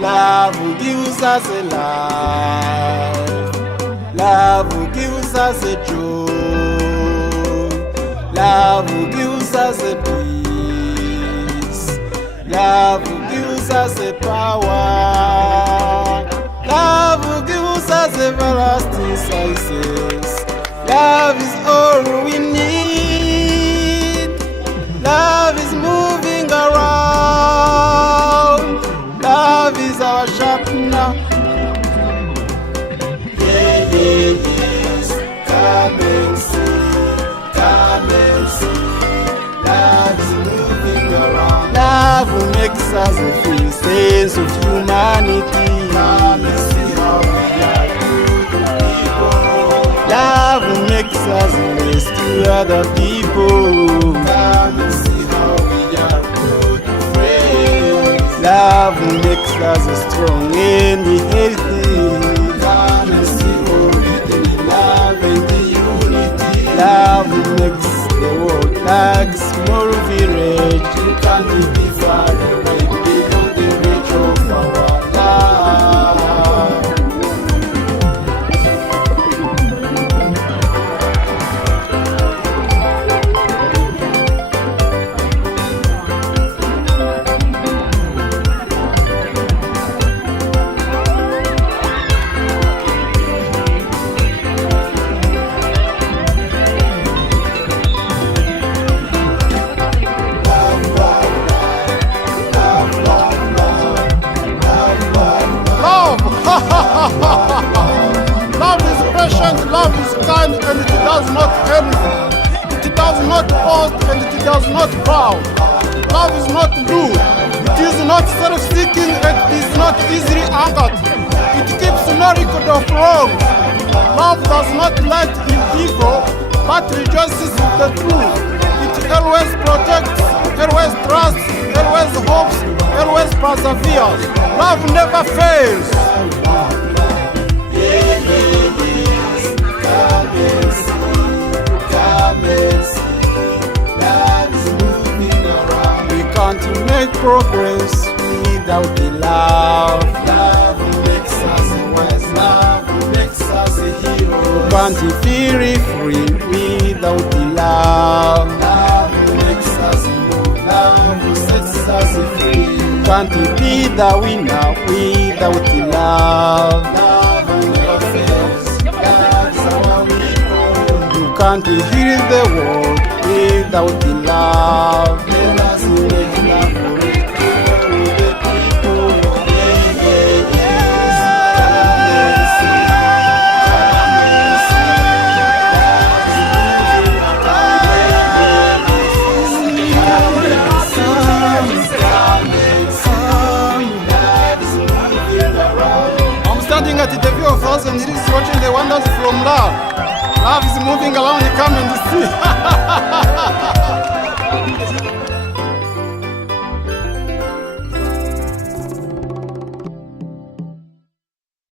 Love gives us a life. Love gives us a joy. Love gives us a peace. Love gives us a power. Love gives us everlasting success. Love is all we need. Love is moving around. Love is our sharpener. Yeah, yeah, yes. Come and see. Come and see. Love is moving around. Love makes us feel sense of humanity. Come and see how we are good people. Love makes us rescue other people. Come and see how we are good friends. Love makes us strong and healthy. Come and see what we do in love and the unity. Love makes the world like a small village. You can't be far away beyond the reach of our love. Love is patient, love is kind, and it does not envy. It does not boast, and it does not proud. Love is not rude. It is not self-seeking, and it is not easily angered. It keeps no record of wrong. Love does not delight in evil, but rejoices in the truth. It always protects, always trusts, always hopes, always perseveres. Love never fails. We can't make progress without the love. Love makes us wise. Love makes us a hero. We can't feel free without the love. Love makes us move. Love sets us free. We can't be the winner without the love. Love never fails. That's our people. You can't heal the world without the love. Let us make love for it to the people. Yeah, yeah, yes. I'm standing at the view of Thousand Hills watching the wonders from love. Love is moving around, come and see.